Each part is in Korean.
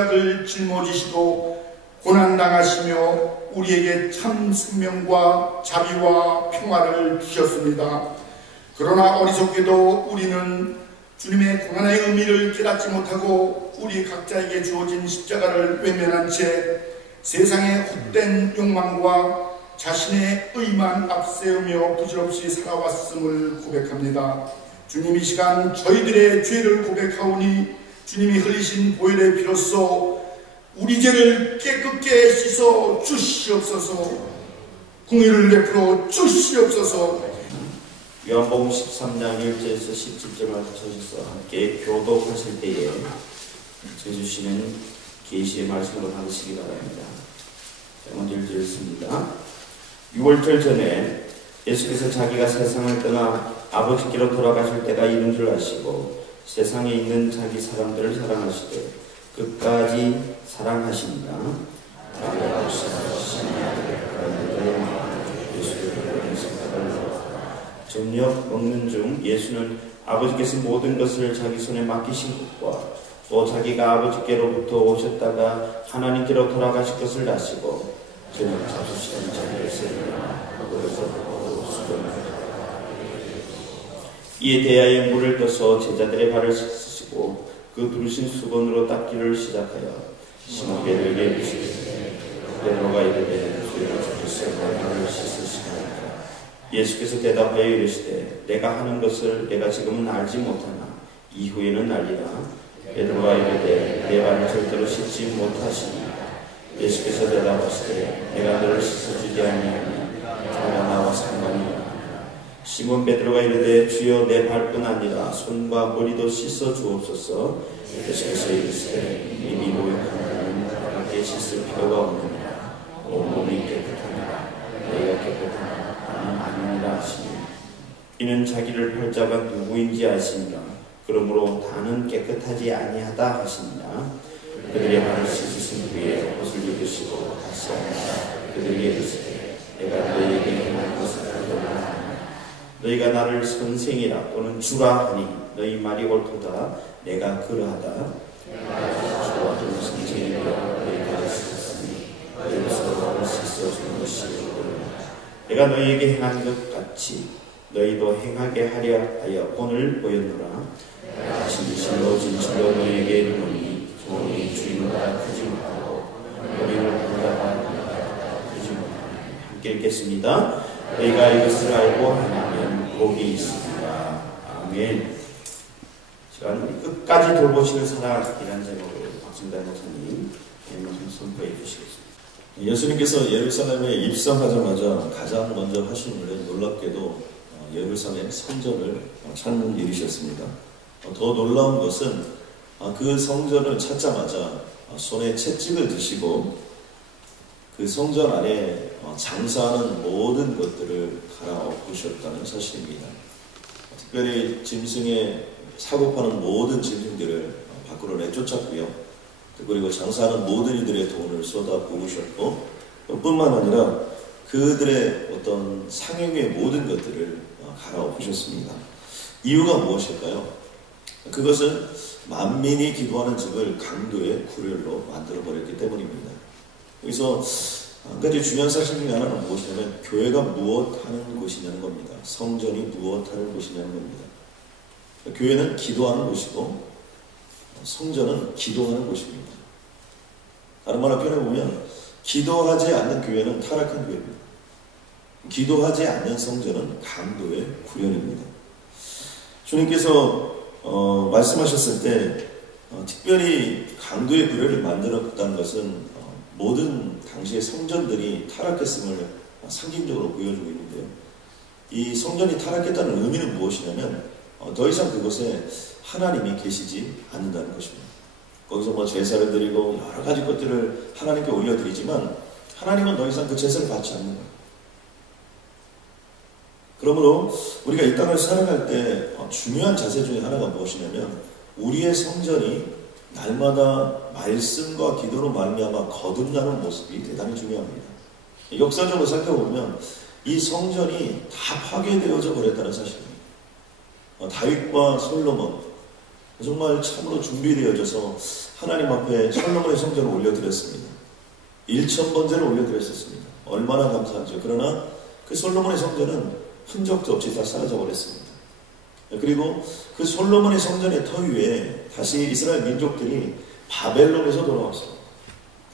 죄악을 짊어지시고 고난당하시며 우리에게 참 생명과 자비와 평화를 주셨습니다. 그러나 어리석게도 우리는 주님의 고난의 의미를 깨닫지 못하고 우리 각자에게 주어진 십자가를 외면한 채 세상의 헛된 욕망과 자신의 의만 앞세우며 부질없이 살아왔음을 고백합니다. 주님, 이 시간 저희들의 죄를 고백하오니 주님이 흘리신 보혈의 피로써 우리 죄를 깨끗게 씻어 주시옵소서. 공의를 베풀어 주시옵소서. 요한복음 13장 1절에서 17절을 하셔서 함께 교독하실 때에 주시는 계시의 말씀으로 받으시기 바랍니다. 먼저 1절 읽습니다. 6월절 전에 예수께서 자기가 세상을 떠나 아버지께로 돌아가실 때가 이른 줄 아시고 세상에 있는 자기 사람들을 사랑하시되 끝까지 사랑하십니다. 저녁 먹는 중 예수는 아버지께서 모든 것을 자기 손에 맡기신 것과 또 자기가 아버지께로부터 오셨다가 하나님께로 돌아가실 것을 아시고 저녁 잡수시는 자리에 세우나 이에 대하여 물을 떠서 제자들의 발을 씻으시고 그 부르신 수건으로 닦기를 시작하여 시몬 베드로에게 이르시되 베드로가 이르되 주여 주께서 내 발을 씻으시나이까. 예수께서 대답하여 이르시되 내가 하는 것을 내가 지금은 알지 못하나 이후에는 알리라. 베드로가 이르되 내 발을 절대로 씻지 못하시니 예수께서 대답하시되 내가 너를 씻어주지 아니하니 너가 나와 상관이 없느니라. 시몬 베드로가 이르되 주여 내 발뿐 아니라 손과 머리도 씻어 주옵소서. 예수께서 이르시되 이미 모욕한 자는 밖에 씻을 필요가 없느니라. 온몸이 깨끗하니라. 너희가 깨끗하나 나는 아니니라 하시니 이는 자기를 팔자가 누구인지 아시니라. 그러므로 다는 깨끗하지 아니하다 하시니라. 그들의 발을 씻으신 후에 옷을 입으시고 다시 앉아 그들에게 이르시되 내가 너희에게 행한 것을 알거니와 너희가 나를 선생이라 또는 주라 하니 너희 말이 옳도다. 내가 그러하다. 주와 또는 선생이라 너희가 씻었으니 너희로서 나를 씻어주는 것이 옳으나 내가 너희에게 행한 것 같이 너희도 행하게 하려 하여 오늘 보였노라. 진실로 진실로 너희에게 이르노니 종이 주인보다 크지 못하고 머리를 보다가 크지 못하니. 함께 읽겠습니다. 너희가 이것을 알고 행하면 복이 있습니다. 아멘. 시간 우리 끝까지 돌보시는 사랑이라는 제목으로 박진달 목사님 말씀 선포해 주시겠습니다. 예수님께서 예루살렘에 입성하자마자 가장 먼저 하신 일은 놀랍게도 예루살렘 성전을 찾는 일이셨습니다. 더 놀라운 것은 그 성전을 찾자마자 손에 채찍을 드시고 그 성전 안에 장사하는 모든 것들을 갈아엎으셨다는 사실입니다. 특별히 짐승에 사고 파는 모든 짐승들을 밖으로 내쫓았고요. 그리고 장사하는 모든 이들의 돈을 쏟아 부으셨고 뿐만 아니라 그들의 어떤 상행의 모든 것들을 갈아엎으셨습니다. 이유가 무엇일까요? 그것은 만민이 기도하는 집을 강도의 구렬로 만들어버렸기 때문입니다. 여기서 한 가지 중요한 사실 중에 하나는 무엇이냐면 교회가 무엇하는 곳이냐는 겁니다. 성전이 무엇하는 곳이냐는 겁니다. 교회는 기도하는 곳이고 성전은 기도하는 곳입니다. 다른 말로 표현해보면 기도하지 않는 교회는 타락한 교회입니다. 기도하지 않는 성전은 강도의 구련입니다. 주님께서 말씀하셨을 때 특별히 강도의 구련을 만들었다는 것은 모든 당시의 성전들이 타락했음을 상징적으로 보여주고 있는데요. 이 성전이 타락했다는 의미는 무엇이냐면 더 이상 그곳에 하나님이 계시지 않는다는 것입니다. 거기서 제사를 드리고 여러 가지 것들을 하나님께 올려드리지만 하나님은 더 이상 그 제사를 받지 않는 거예요. 그러므로 우리가 이 땅을 살아갈 때 중요한 자세 중에 하나가 무엇이냐면 우리의 성전이 날마다 말씀과 기도로 말미암아 거듭나는 모습이 대단히 중요합니다. 역사적으로 살펴보면 이 성전이 다 파괴되어져 버렸다는 사실입니다. 다윗과 솔로몬 정말 참으로 준비되어져서 하나님 앞에 솔로몬의 성전을 올려드렸습니다. 1,000번제를 올려드렸었습니다. 얼마나 감사하죠. 그러나 그 솔로몬의 성전은 흔적도 없이 다 사라져버렸습니다. 그리고 그 솔로몬의 성전의 터 위에 다시 이스라엘 민족들이 바벨론에서 돌아왔습니다.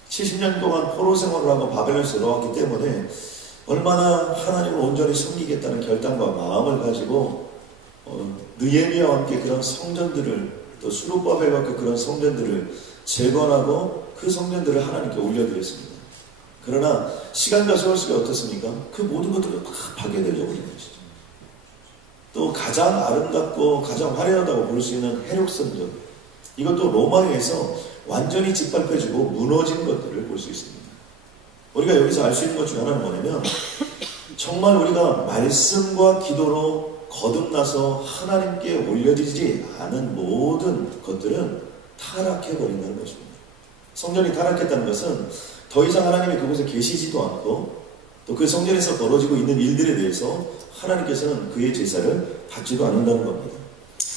70년 동안 포로 생활을 하고 바벨론에서 돌아왔기 때문에 얼마나 하나님을 온전히 섬기겠다는 결단과 마음을 가지고 느헤미야와 함께 그런 성전들을, 또 수룹바벨과 그런 성전들을 재건하고 그 성전들을 하나님께 올려드렸습니다. 그러나 시간과 세월 속에 어떻습니까? 그 모든 것들을 다 파괴되어 버린 것이죠. 또 가장 아름답고 가장 화려하다고 볼 수 있는 해력성전, 이것도 로마에서 완전히 짓밟혀지고 무너진 것들을 볼 수 있습니다. 우리가 여기서 알 수 있는 것 중 하나는 뭐냐면, 정말 우리가 말씀과 기도로 거듭나서 하나님께 올려지지 않은 모든 것들은 타락해버린다는 것입니다. 성전이 타락했다는 것은 더 이상 하나님이 그곳에 계시지도 않고, 또 그 성전에서 벌어지고 있는 일들에 대해서 하나님께서는 그의 제사를 받지도 않는다는 겁니다.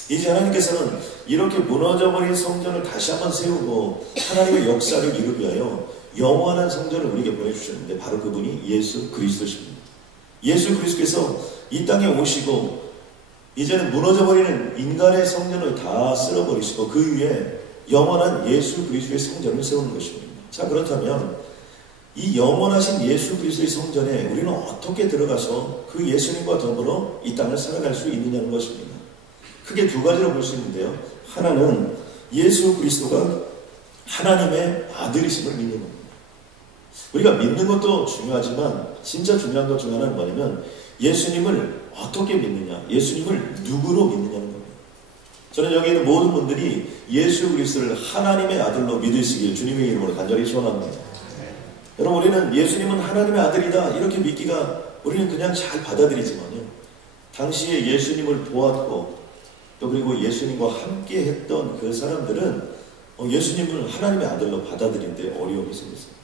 이제 하나님께서는 이렇게 무너져버린 성전을 다시 한번 세우고 하나님의 역사를 이루기 위하여 영원한 성전을 우리에게 보내주셨는데, 바로 그분이 예수 그리스도십니다. 예수 그리스도께서 이 땅에 오시고 이제는 무너져버리는 인간의 성전을 다 쓸어버리시고 그 위에 영원한 예수 그리스도의 성전을 세우는 것입니다. 자, 그렇다면 이 영원하신 예수 그리스도의 성전에 우리는 어떻게 들어가서 그 예수님과 더불어 이 땅을 살아갈 수 있느냐는 것입니다. 크게 두 가지로 볼 수 있는데요. 하나는 예수 그리스도가 하나님의 아들이심을 믿는 겁니다. 우리가 믿는 것도 중요하지만 진짜 중요한 것 중 하나는 뭐냐면, 예수님을 어떻게 믿느냐, 예수님을 누구로 믿느냐는 겁니다. 저는 여기 있는 모든 분들이 예수 그리스도를 하나님의 아들로 믿으시길 주님의 이름으로 간절히 소원합니다. 여러분, 우리는 예수님은 하나님의 아들이다 이렇게 믿기가 우리는 그냥 잘 받아들이지만요, 당시에 예수님을 보았고 또 그리고 예수님과 함께 했던 그 사람들은 예수님을 하나님의 아들로 받아들일 때 어려움이 생겼습니다.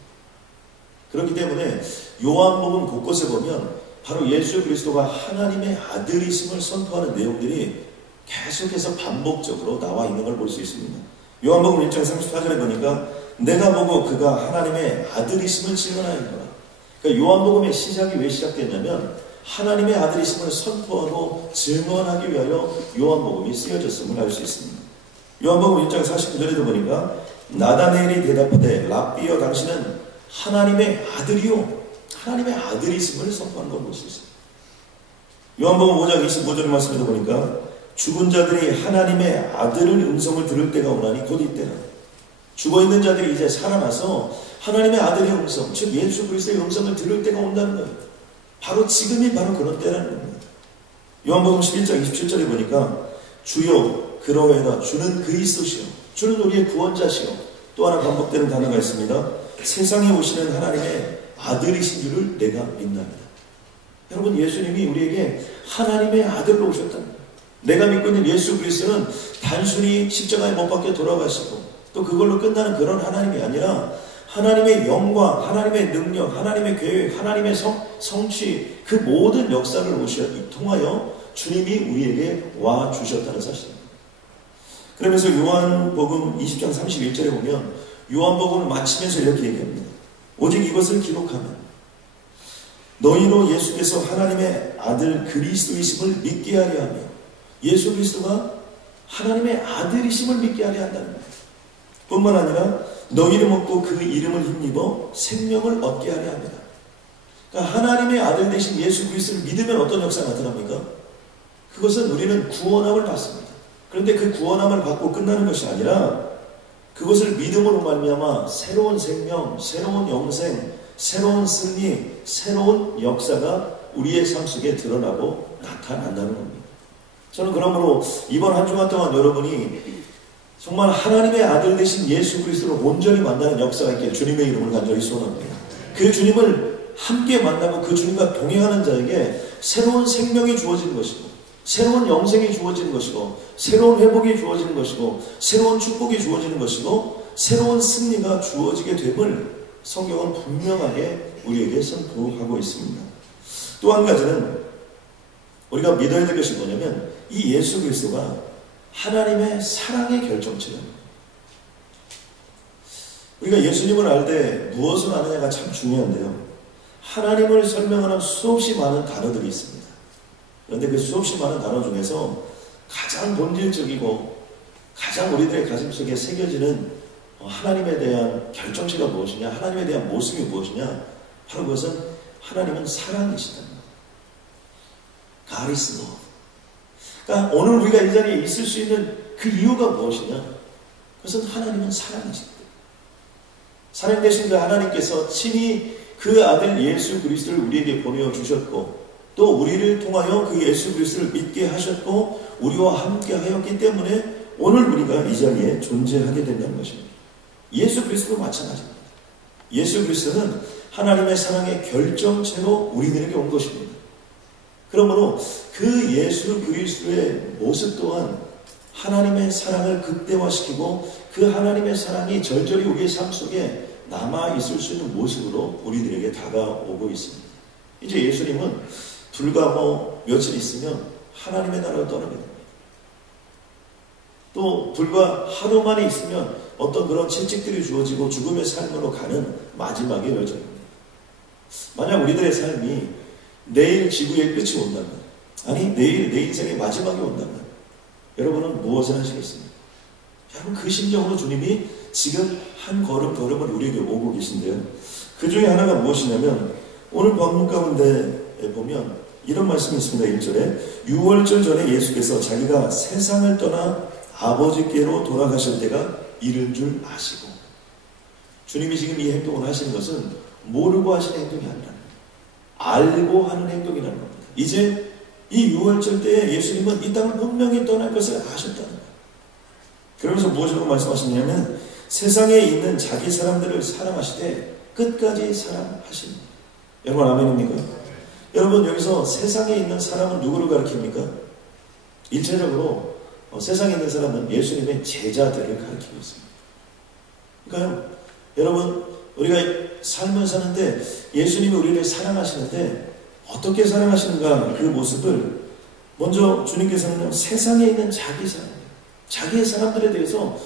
그렇기 때문에 요한복음 곳곳에 보면 바로 예수 그리스도가 하나님의 아들이심을 선포하는 내용들이 계속해서 반복적으로 나와 있는 걸 볼 수 있습니다. 요한복음 1장 34절에 보니까 내가 보고 그가 하나님의 아들이심을 증언하였노라. 그러니까 요한복음의 시작이 왜 시작됐냐면 하나님의 아들이심을 선포하고 증언하기 위하여 요한복음이 쓰여졌음을 알 수 있습니다. 요한복음 1장 49절에도 보니까 나다네엘이 대답하되 랍비여 당신은 하나님의 아들이요 하나님의 아들이심을 선포하는 걸 볼 수 있습니다. 요한복음 5장 25절 말씀에도 보니까 죽은 자들이 하나님의 아들의 음성을 들을 때가 오나니 곧 이때라. 죽어있는 자들이 이제 살아나서 하나님의 아들의 음성, 즉 예수 그리스도의 음성을 들을 때가 온다는 거예요. 바로 지금이 바로 그런 때라는 겁니다. 요한복음 11장 27절에 보니까 주여 그러하여라 주는 그리스도시요 주는 우리의 구원자시요, 또 하나 반복되는 단어가 있습니다. 세상에 오시는 하나님의 아들이신 줄을 내가 믿나이다. 여러분, 예수님이 우리에게 하나님의 아들로 오셨다는 거예요. 내가 믿고 있는 예수 그리스도는 단순히 십자가에 못 박혀 돌아가시고 또 그걸로 끝나는 그런 하나님이 아니라 하나님의 영광, 하나님의 능력, 하나님의 계획, 하나님의 성취, 그 모든 역사를 통하여 주님이 우리에게 와 주셨다는 사실입니다. 그러면서 요한복음 20장 31절에 보면 요한복음을 마치면서 이렇게 얘기합니다. 오직 이것을 기록하면 너희로 예수께서 하나님의 아들 그리스도이심을 믿게 하려 하며, 예수 그리스도가 하나님의 아들이심을 믿게 하려 한다는 거예요. 뿐만 아니라 너희를 먹고 그 이름을 힘입어 생명을 얻게 하려 합니다. 그러니까 하나님의 아들 되신 예수 그리스도를 믿으면 어떤 역사가 나타납니까? 그것은 우리는 구원함을 받습니다. 그런데 그 구원함을 받고 끝나는 것이 아니라 그것을 믿음으로 말미암아 새로운 생명, 새로운 영생, 새로운 승리, 새로운 역사가 우리의 삶 속에 드러나고 나타난다는 겁니다. 저는 그러므로 이번 한 주간 동안 여러분이 정말 하나님의 아들 되신 예수 그리스도를 온전히 만나는 역사가 있기를 주님의 이름을 간절히 소원합니다. 그 주님을 함께 만나고 그 주님과 동행하는 자에게 새로운 생명이 주어지는 것이고, 새로운 영생이 주어지는 것이고, 새로운 회복이 주어지는 것이고, 새로운 축복이 주어지는 것이고, 새로운 승리가 주어지게 됨을 성경은 분명하게 우리에게 선포하고 있습니다. 또 한 가지는 우리가 믿어야 될 것이 뭐냐면 이 예수 그리스도가 하나님의 사랑의 결정체는 우리가 예수님을 알 때 무엇을 아느냐가 참 중요한데요. 하나님을 설명하는 수없이 많은 단어들이 있습니다. 그런데 그 수없이 많은 단어 중에서 가장 본질적이고 가장 우리들의 가슴속에 새겨지는 하나님에 대한 결정체가 무엇이냐, 하나님에 대한 모습이 무엇이냐, 바로 그것은 하나님은 사랑이시다. God is love. 그러니까 오늘 우리가 이 자리에 있을 수 있는 그 이유가 무엇이냐, 그것은 하나님은 사랑이시다. 사랑 되신 그 하나님께서 친히 그 아들 예수 그리스도를 우리에게 보내어 주셨고, 또 우리를 통하여 그 예수 그리스도를 믿게 하셨고 우리와 함께 하였기 때문에 오늘 우리가 이 자리에 존재하게 된다는 것입니다. 예수 그리스도도 마찬가지입니다. 예수 그리스도는 하나님의 사랑의 결정체로 우리들에게 온 것입니다. 그러므로 그 예수 그리스도의 모습 또한 하나님의 사랑을 극대화시키고 그 하나님의 사랑이 절절히 우리의 삶 속에 남아있을 수 있는 모습으로 우리들에게 다가오고 있습니다. 이제 예수님은 불과 며칠 있으면 하나님의 나라로 떠나게 됩니다. 또 불과 하루 만에 있으면 어떤 그런 채찍들이 주어지고 죽음의 삶으로 가는 마지막의 여정입니다. 만약 우리들의 삶이 내일 지구의 끝이 온다면, 아니 내일 내 인생의 마지막이 온다면 여러분은 무엇을 하시겠습니까? 여러분 그 심정으로 주님이 지금 한 걸음 걸음을 우리에게 오고 계신데요. 그 중에 하나가 무엇이냐면 오늘 본문 가운데 보면 이런 말씀이 있습니다. 1절에 6월절 전에 예수께서 자기가 세상을 떠나 아버지께로 돌아가실 때가 이른 줄 아시고, 주님이 지금 이 행동을 하시는 것은 모르고 하시는 행동이 아니라 알고 하는 행동이라는 겁니다. 이제 이 6월절 때에 예수님은 이 땅을 분명히 떠날 것을 아셨다는 거예요. 그러면서 무엇이라고 말씀하시냐면 세상에 있는 자기 사람들을 사랑하시되 끝까지 사랑하십니다. 여러분 아멘입니까? 여러분 여기서 세상에 있는 사람은 누구를 가리킵니까? 일차적으로 세상에 있는 사람은 예수님의 제자들을 가리키고 있습니다. 그러니까요, 여러분 우리가 삶을 사는데 예수님이 우리를 사랑하시는데 어떻게 사랑하시는가, 그 모습을 먼저 주님께서는 세상에 있는 자기 사람, 자기의 사람들에 대해서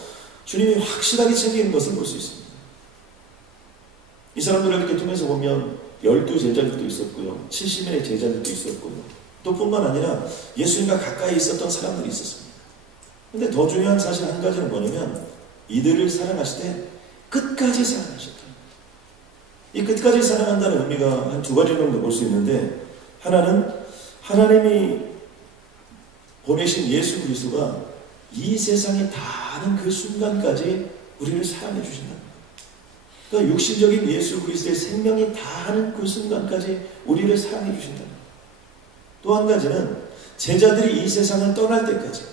주님이 확실하게 챙기는 것을 볼 수 있습니다. 이 사람들을 이렇게 통해서 보면 12제자들도 있었고요, 70명의 제자들도 있었고요, 또 뿐만 아니라 예수님과 가까이 있었던 사람들이 있었습니다. 근데 더 중요한 사실 한 가지는 뭐냐면 이들을 사랑하시되 끝까지 사랑하셨다. 이 끝까지 사랑한다는 의미가 한 두 가지 정도 볼 수 있는데, 하나는 하나님이 보내신 예수 그리스도가 이 세상에 닿는 그 순간까지 우리를 사랑해 주신다는 거예요. 그러니까 육신적인 예수 그리스도의 생명이 닿는 그 순간까지 우리를 사랑해 주신다는 거예요. 또 한 가지는 제자들이 이 세상을 떠날 때까지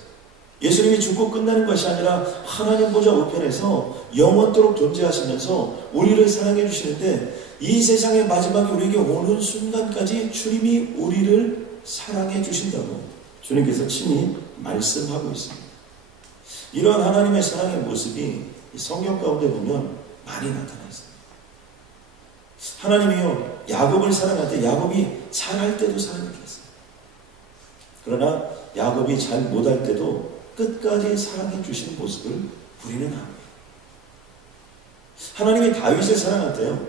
예수님이 죽고 끝나는 것이 아니라 하나님 보좌 우편에서 영원토록 존재하시면서 우리를 사랑해 주시는데, 이 세상의 마지막에 우리에게 오는 순간까지 주님이 우리를 사랑해 주신다고 주님께서 친히 말씀하고 있습니다. 이러한 하나님의 사랑의 모습이 성경 가운데 보면 많이 나타나 있습니다. 하나님이요, 야곱을 사랑할 때 야곱이 잘할 때도 사랑해 주셨어요. 그러나 야곱이 잘 못할 때도 끝까지 사랑해 주시는 모습을 우리는 압니다. 하나님이 다윗을 사랑할 때요,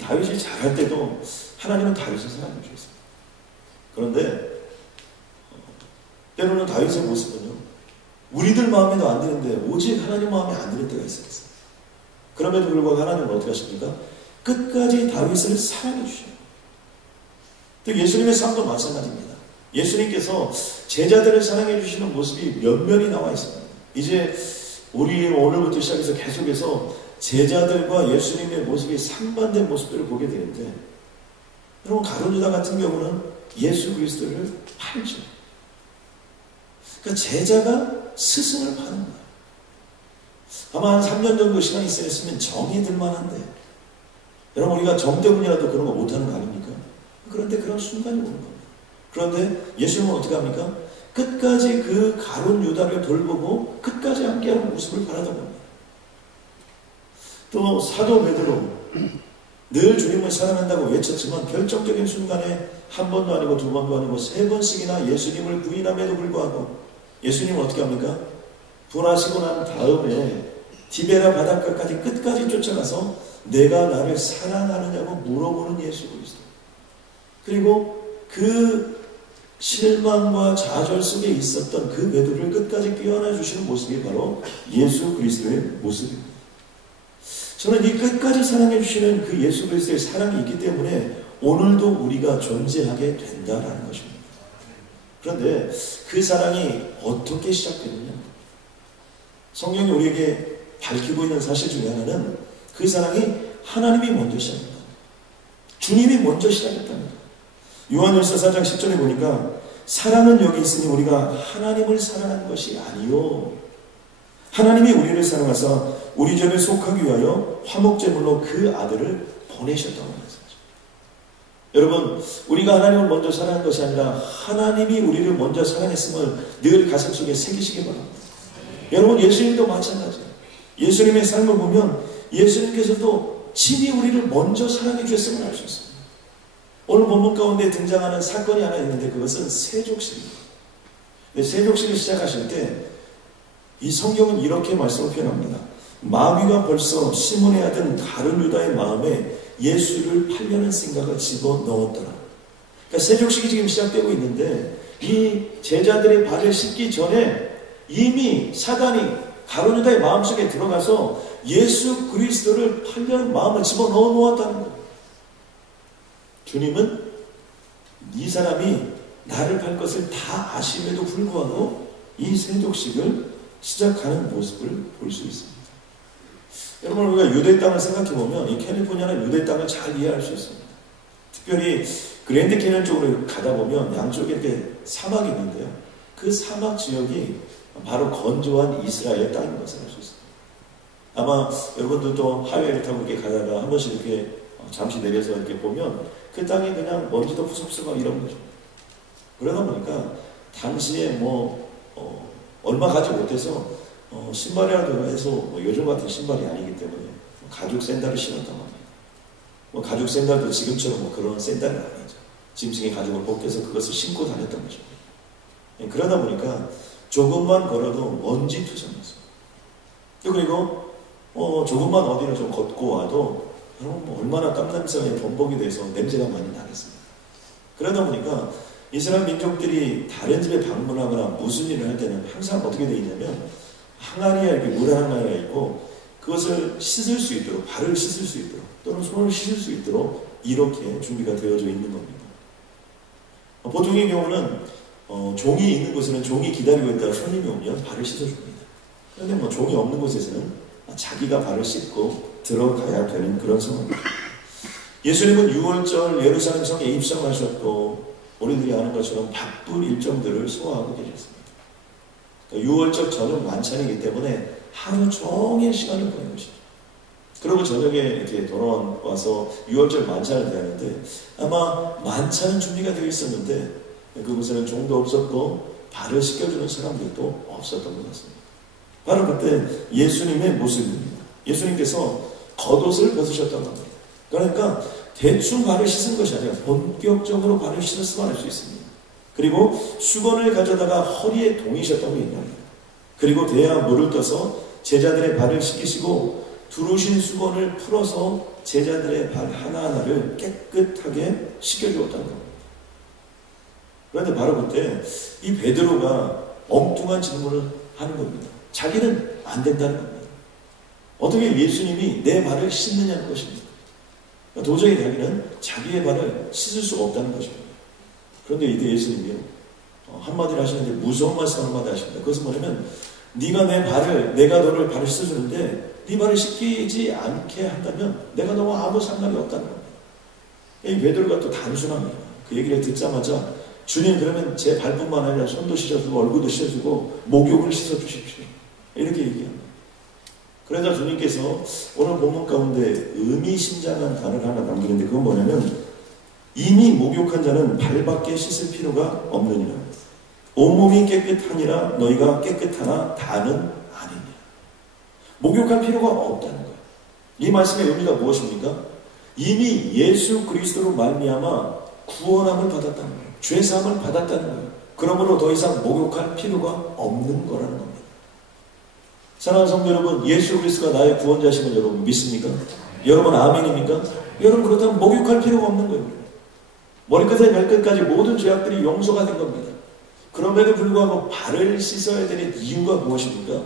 다윗이 잘할 때도 하나님은 다윗을 사랑해 주셨습니다. 그런데 때로는 다윗의 모습은요, 우리들 마음에도 안 드는데 오직 하나님 마음에 안 드는 때가 있어요. 그럼에도 불구하고 하나님은 어떻게 하십니까? 끝까지 다윗을 사랑해 주셔요. 또 예수님의 삶도 마찬가지입니다. 예수님께서 제자들을 사랑해 주시는 모습이 면면이 나와 있습니다. 이제 우리 오늘부터 시작해서 계속해서 제자들과 예수님의 모습이 상반된 모습들을 보게 되는데, 여러분 가룟 유다 같은 경우는 예수 그리스도를 팔죠. 그러니까 제자가 스승을 파는 거예요. 아마 한 3년 정도 시간이 있으면 정이 들만한데, 여러분 우리가 정 때문이라도 그런 거 못하는 거 아닙니까? 그런데 그런 순간이 오는 겁니다. 그런데 예수님은 어떻게 합니까? 끝까지 그 가룟 유다를 돌보고 끝까지 함께하는 모습을 바라던 겁니다. 또 사도 베드로, 늘 주님을 사랑한다고 외쳤지만 결정적인 순간에 한 번도 아니고 두 번도 아니고 세 번씩이나 예수님을 부인함에도 불구하고 예수님은 어떻게 합니까? 분하시고 난 다음에 디베라 바닷가까지 끝까지 쫓아가서 내가 나를 사랑하느냐고 물어보는 예수 그리스도. 그리고 그 실망과 좌절 속에 있었던 그 베드로를 끝까지 껴안아 주시는 모습이 바로 예수 그리스도의 모습입니다. 저는 이 끝까지 사랑해 주시는 그 예수 그리스도의 사랑이 있기 때문에 오늘도 우리가 존재하게 된다라는 것입니다. 그런데 그 사랑이 어떻게 시작되느냐? 성경이 우리에게 밝히고 있는 사실 중에 하나는 그 사랑이 하나님이 먼저 시작했다. 주님이 먼저 시작했답니다. 요한일서 4장 10절에 보니까 사랑은 여기 있으니 우리가 하나님을 사랑한 것이 아니요 하나님이 우리를 사랑하사 우리 죄를 속하기 위하여 화목제물로 그 아들을 보내셨다고 말씀하십니다. 여러분, 우리가 하나님을 먼저 사랑한 것이 아니라 하나님이 우리를 먼저 사랑했음을 늘 가슴속에 새기시기 바랍니다. 여러분, 예수님도 마찬가지예요. 예수님의 삶을 보면 예수님께서도 친히 우리를 먼저 사랑해 주셨음을 알 수 있습니다. 오늘 본문 가운데 등장하는 사건이 하나 있는데 그것은 세족식입니다. 세족식을 시작하실 때 이 성경은 이렇게 말씀을 표현합니다. 마귀가 벌써 시몬의 아들 가룟유다의 마음에 예수를 팔려는 생각을 집어넣었더라. 그러니까 세족식이 지금 시작되고 있는데 이 제자들의 발을 씻기 전에 이미 사단이 가룟유다의 마음속에 들어가서 예수 그리스도를 팔려는 마음을 집어넣어 놓았다는 거예요. 주님은 이 사람이 나를 팔 것을 다 아심에도 불구하고 이 세족식을 시작하는 모습을 볼 수 있습니다. 여러분, 우리가 유대 땅을 생각해보면 이 캘리포니아는 유대 땅을 잘 이해할 수 있습니다. 특별히 그랜드 캐년 쪽으로 가다 보면 양쪽에 이렇게 사막이 있는데요. 그 사막 지역이 바로 건조한 이스라엘 땅인 것을 알 수 있습니다. 아마 여러분들도 하이웨이를 타고 이렇게 가다가 한 번씩 이렇게 잠시 내려서 이렇게 보면 그 땅이 그냥 먼지도 푸석푸석 이런 거죠. 그러다 보니까 당시에 얼마 가지 못해서 신발이라도 해서 요즘 같은 신발이 아니기 때문에 가죽 샌들을 신었단 말이에요. 가죽 샌들도 지금처럼 그런 샌들은 아니죠. 짐승의 가죽을 벗겨서 그것을 신고 다녔던 거죠. 그러다 보니까 조금만 걸어도 먼지 투성이었어요. 그리고 조금만 어디를 좀 걷고 와도 얼마나 땀냄새가 범벅이 돼서 냄새가 많이 나겠습니다. 그러다 보니까 이스라엘 민족들이 다른 집에 방문하거나 무슨 일을 할 때는 항상 어떻게 되어 있냐면 항아리에 이렇게 물 항아리가 있고 그것을 씻을 수 있도록, 발을 씻을 수 있도록 또는 손을 씻을 수 있도록 이렇게 준비가 되어져 있는 겁니다. 보통의 경우는 종이 있는 곳에는 종이 기다리고 있다가 손님이 오면 발을 씻어줍니다. 그런데 종이 없는 곳에서는 자기가 발을 씻고 들어가야 되는 그런 상황입니다. 예수님은 6월절 예루살렘 성에 입성하셨고 우리들이 아는 것처럼 바쁜 일정들을 소화하고 계셨습니다. 6월절 저녁 만찬이기 때문에 하루 종일 시간을 보낸 것이죠. 그리고 저녁에 이렇게 돌아와서 6월절 만찬을 대하는데 아마 만찬은 준비가 되어 있었는데 그곳에는 종도 없었고 발을 씻겨주는 사람들도 없었던 것 같습니다. 바로 그때 예수님의 모습입니다. 예수님께서 겉옷을 벗으셨다고 합니다. 그러니까 대충 발을 씻은 것이 아니라 본격적으로 발을 씻었음을 알 수 있습니다. 그리고 수건을 가져다가 허리에 동이셨다고 얘기합니다. 그리고 대야 물을 떠서 제자들의 발을 씻기시고 두르신 수건을 풀어서 제자들의 발 하나하나를 깨끗하게 씻겨주었다는 겁니다. 그런데 바로 그때 이 베드로가 엉뚱한 질문을 하는 겁니다. 자기는 안 된다는 겁니다. 어떻게 예수님이 내 발을 씻느냐는 것입니다. 도저히 자기의 발을 씻을 수가 없다는 것입니다. 그런데 이때 예수님이 한마디를 하시는데 무서운 말씀 한마디 하십니다. 그것은 뭐냐면 네가 내가 너를 발을 씻어주는데 네 발을 씻기지 않게 한다면 내가 너와 아무 상관이 없다는 겁니다. 이 베드로가 또 단순합니다. 그 얘기를 듣자마자 주님 그러면 제 발뿐만 아니라 손도 씻어주고 얼굴도 씻어주고 목욕을 씻어주십시오. 이렇게 얘기합니다. 그러자 주님께서 오늘 본문 가운데 의미심장한 단어를 하나 남기는데 그건 뭐냐면 이미 목욕한 자는 발밖에 씻을 필요가 없느니라. 온몸이 깨끗하니라 너희가 깨끗하나 다는 아니니라. 목욕할 필요가 없다는 거예요. 이 말씀의 의미가 무엇입니까? 이미 예수 그리스도로 말미암아 구원함을 받았다는 거예요. 죄사함을 받았다는 거예요. 그러므로 더 이상 목욕할 필요가 없는 거라는 겁니다. 사랑하는 성도 여러분, 예수 그리스도가 나의 구원자심을 여러분 믿습니까? 여러분 아멘입니까? 여러분 그렇다면 목욕할 필요가 없는 거예요. 머리끝에 발끝까지 모든 죄악들이 용서가 된 겁니다. 그럼에도 불구하고 발을 씻어야 되는 이유가 무엇입니까?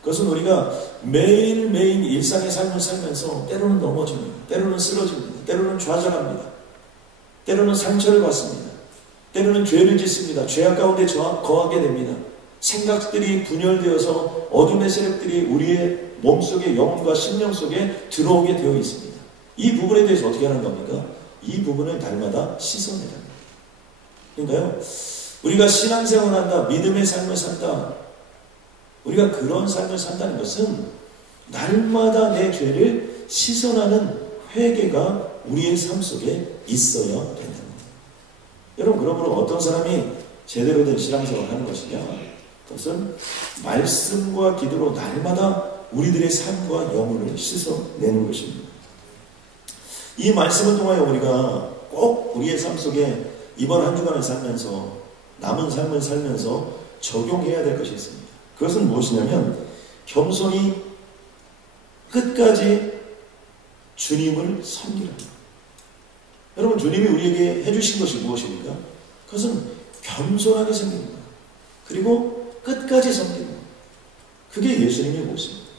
그것은 우리가 매일매일 일상의 삶을 살면서 때로는 넘어집니다. 때로는 쓰러집니다. 때로는 좌절합니다. 때로는 상처를 받습니다. 때로는 죄를 짓습니다. 죄악 가운데 거하게 됩니다. 생각들이 분열되어서 어둠의 세력들이 우리의 몸속에 영혼과 심령 속에 들어오게 되어 있습니다. 이 부분에 대해서 어떻게 하는 겁니까? 이 부분을 날마다 씻어내야 합니다. 그러니까요, 우리가 신앙생활을 한다, 믿음의 삶을 산다, 우리가 그런 삶을 산다는 것은 날마다 내 죄를 씻어나는 회개가 우리의 삶 속에 있어야 된다는 겁니다. 여러분, 그러므로 어떤 사람이 제대로 된 신앙생활을 하는 것이냐? 그것은 말씀과 기도로 날마다 우리들의 삶과 영혼을 씻어내는 것입니다. 이 말씀을 통하여 우리가 꼭 우리의 삶 속에 이번 한 주간을 살면서, 남은 삶을 살면서 적용해야 될 것이 있습니다. 그것은 무엇이냐면 겸손히 끝까지 주님을 섬기는 것. 여러분, 주님이 우리에게 해주신 것이 무엇입니까? 그것은 겸손하게 섬기는 것, 그리고 끝까지 섬기는 것. 그게 예수님의 모습입니다.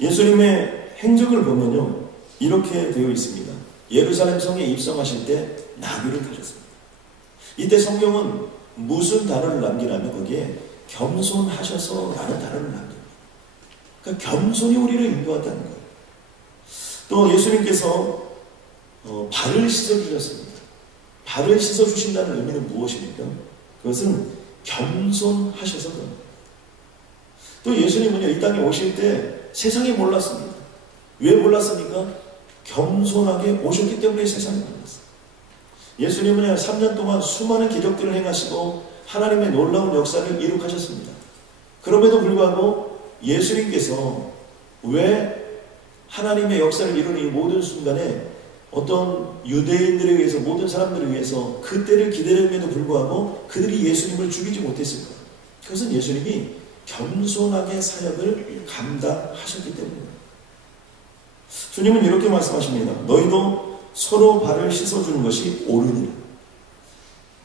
예수님의 행적을 보면요, 이렇게 되어 있습니다. 예루살렘 성에 입성하실 때 나귀를 타셨습니다. 이때 성경은 무슨 단어를 남기냐면 거기에 겸손하셔서 라는 단어를 남깁니다. 그러니까 겸손히 우리를 인도한다는 거예요. 또 예수님께서 발을 씻어주셨습니다. 발을 씻어주신다는 의미는 무엇입니까? 그것은 겸손하셔서 그런 거예요. 또 예수님은요, 이 땅에 오실 때 세상에 몰랐습니다. 왜 몰랐습니까? 겸손하게 오셨기 때문에 세상에 몰랐어요. 예수님은 3년 동안 수많은 기적들을 행하시고 하나님의 놀라운 역사를 이룩하셨습니다. 그럼에도 불구하고 예수님께서 왜 하나님의 역사를 이루는 이 모든 순간에 어떤 유대인들에 의해서, 모든 사람들에 의해서 그때를 기다림에도 불구하고 그들이 예수님을 죽이지 못했을까? 그것은 예수님이 겸손하게 사역을 감당하셨기 때문입니다. 주님은 이렇게 말씀하십니다. 너희도 서로 발을 씻어주는 것이 옳으니라.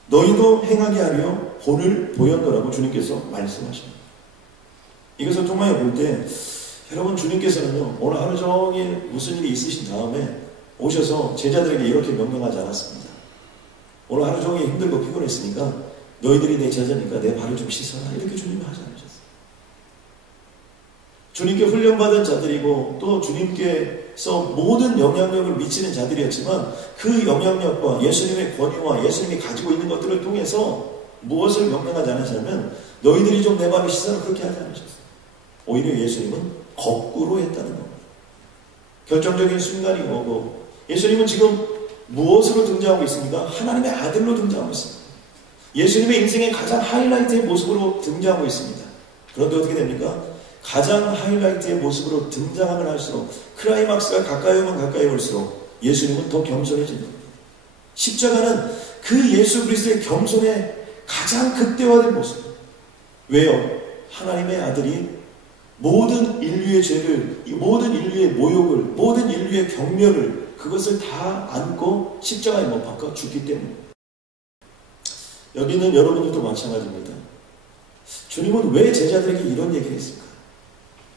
너희도 행하게 하려 본을 보였노라고 주님께서 말씀하십니다. 이것을 통하여 볼 때 여러분, 주님께서는요, 오늘 하루 종일 무슨 일이 있으신 다음에 오셔서 제자들에게 이렇게 명령하지 않았습니다. 오늘 하루 종일 힘들고 피곤했으니까 너희들이 내 제자니까 내 발을 좀 씻어라, 이렇게 주님이 하지 않으셨어요. 주님께 훈련받은 자들이고 또 주님께서 모든 영향력을 미치는 자들이었지만 그 영향력과 예수님의 권위와 예수님이 가지고 있는 것들을 통해서 무엇을 명령하지 않으셨냐면 너희들이 좀 내 발을 씻어라, 그렇게 하지 않으셨어요. 오히려 예수님은 거꾸로 했다는 겁니다. 결정적인 순간이 오고 예수님은 지금 무엇으로 등장하고 있습니까? 하나님의 아들로 등장하고 있습니다. 예수님의 인생의 가장 하이라이트의 모습으로 등장하고 있습니다. 그런데 어떻게 됩니까? 가장 하이라이트의 모습으로 등장하면 할수록, 클라이막스가 가까이 오면 가까이 올수록 예수님은 더 겸손해지는 겁니다. 십자가는 그 예수 그리스도의 겸손의 가장 극대화된 모습입니다. 왜요? 하나님의 아들이 모든 인류의 죄를, 모든 인류의 모욕을, 모든 인류의 경멸을, 그것을 다 안고 십자가에 못 박아 죽기 때문입니다. 여기는 여러분들도 마찬가지입니다. 주님은 왜 제자들에게 이런 얘기를 했을까?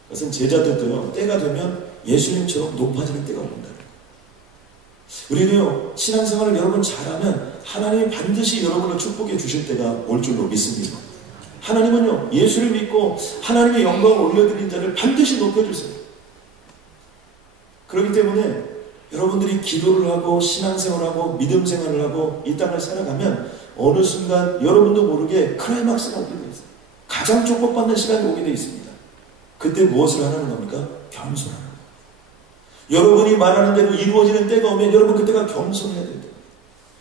그것은 제자들도요, 때가 되면 예수님처럼 높아지는 때가 온다는 거예요. 우리도요, 신앙생활을 여러분 잘하면 하나님이 반드시 여러분을 축복해 주실 때가 올 줄로 믿습니다. 하나님은요, 예수를 믿고 하나님의 영광을 올려드린 자를 반드시 높여주세요. 그렇기 때문에 여러분들이 기도를 하고 신앙생활을 하고 믿음 생활을 하고 이 땅을 살아가면 어느 순간 여러분도 모르게 클라이막스가 오게 되어 있어요. 가장 축복받는 시간이 오게 되어 있습니다. 그때 무엇을 하라는 겁니까? 겸손하는 거예요. 여러분이 말하는 대로 이루어지는 때가 오면 여러분 그때가 겸손해야 됩니다.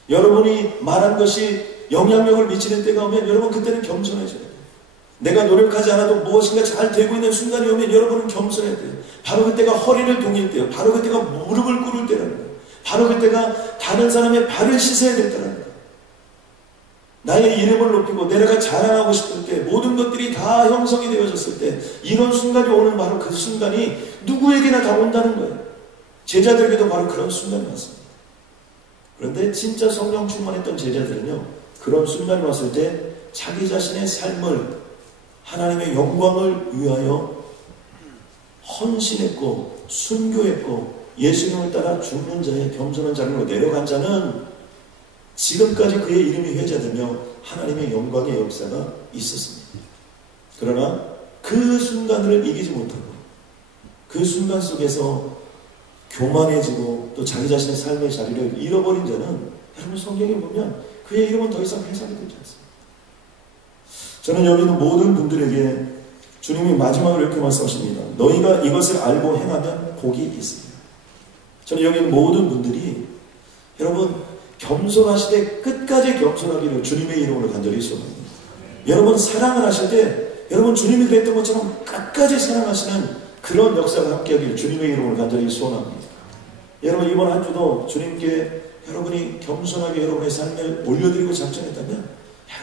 여러분이 말한 것이 영향력을 미치는 때가 오면 여러분 그때는 겸손해져야 돼요. 내가 노력하지 않아도 무엇인가 잘 되고 있는 순간이 오면 여러분은 겸손해야 돼요. 바로 그때가 허리를 동일 때요. 바로 그때가 무릎을 꿇을 때라는 거예요. 바로 그때가 다른 사람의 발을 씻어야 될 때라는 거예요. 나의 이름을 높이고 내가 자랑하고 싶을 때, 모든 것들이 다 형성이 되어졌을 때, 이런 순간이 오는 바로 그 순간이 누구에게나 다 온다는 거예요. 제자들에게도 바로 그런 순간이 왔습니다. 그런데 진짜 성령 충만했던 제자들은요, 그런 순간이 왔을 때 자기 자신의 삶을 하나님의 영광을 위하여 헌신했고 순교했고 예수님을 따라 죽는 자의 겸손한 자리로 내려간 자는 지금까지 그의 이름이 회자되며 하나님의 영광의 역사가 있었습니다. 그러나 그 순간을 이기지 못하고 그 순간 속에서 교만해지고 또 자기 자신의 삶의 자리를 잃어버린 자는, 여러분 성경에 보면 그의 이름은 더 이상 회상이 되지 않습니다. 저는 여기 있는 모든 분들에게 주님이 마지막으로 이렇게 말씀하십니다. 너희가 이것을 알고 행하면 복이 있습니다. 저는 여기 있는 모든 분들이 여러분 겸손하시되 끝까지 겸손하기를 주님의 이름으로 간절히 소원합니다. 여러분 사랑을 하실 때 여러분 주님이 그랬던 것처럼 끝까지 사랑하시는 그런 역사가 함께하기를 주님의 이름으로 간절히 소원합니다. 여러분 이번 한 주도 주님께 여러분이 겸손하게 여러분의 삶을 올려드리고 작정했다면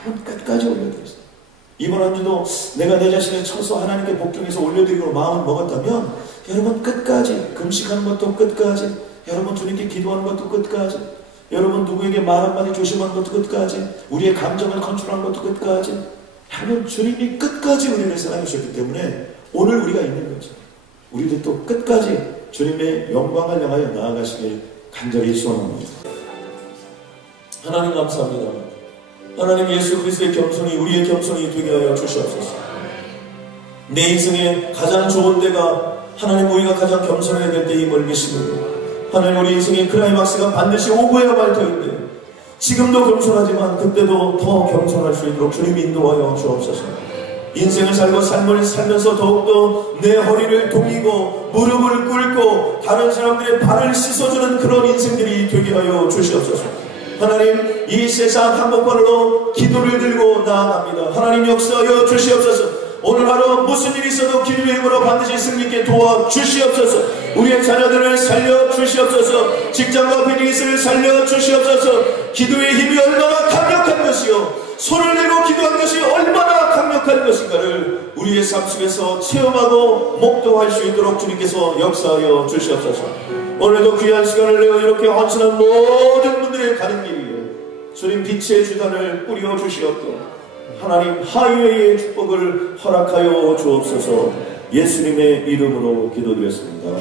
여러분 끝까지 올려드리세요. 이번 한 주도 내가 내 자신을 쳐서 하나님께 복종해서 올려드리고 마음을 먹었다면 여러분 끝까지 금식하는 것도 끝까지, 여러분 주님께 기도하는 것도 끝까지, 여러분 누구에게 말 한마디 조심하는 것도 끝까지, 우리의 감정을 컨트롤하는 것도 끝까지, 여러분 주님이 끝까지 우리를 사랑하셨기 때문에 오늘 우리가 있는 거죠. 우리도 또 끝까지 주님의 영광을 향하여 나아가시길 간절히 소원합니다. 하나님 감사합니다. 하나님 예수 그리스도의 겸손이 우리의 겸손이 되게 하여 주시옵소서. 내 인생의 가장 좋은 때가 하나님 우리가 가장 겸손해야 될 때임을 믿습니다. 하나님 우리 인생의 크라이막스가 반드시 오고야 말 터인데 지금도 겸손하지만 그때도 더 겸손할 수 있도록 주님 인도하여 주옵소서. 인생을 살고 삶을 살면서 더욱더 내 허리를 동이고 무릎을 꿇고 다른 사람들의 발을 씻어주는 그런 인생들이 되게 하여 주시옵소서. 하나님 이 세상 한복판으로 기도를 들고 나아갑니다. 하나님 역사하여 주시옵소서. 오늘 하루 무슨 일이 있어도 기도의 힘으로 반드시 승리있게 도와주시옵소서. 우리의 자녀들을 살려주시옵소서. 직장과 비즈니스를 살려주시옵소서. 기도의 힘이 얼마나 강력한 것이요 손을 들고 기도한 것이 얼마나 강력한 것인가를 우리의 삶 속에서 체험하고 목도할 수 있도록 주님께서 역사하여 주시옵소서. 오늘도 귀한 시간을 내어 이렇게 헌신한 모든 분들의 가는 길 위에 주님 빛의 주단을 뿌려 주시옵고 하나님 하이웨이의 축복을 허락하여 주옵소서. 예수님의 이름으로 기도드렸습니다.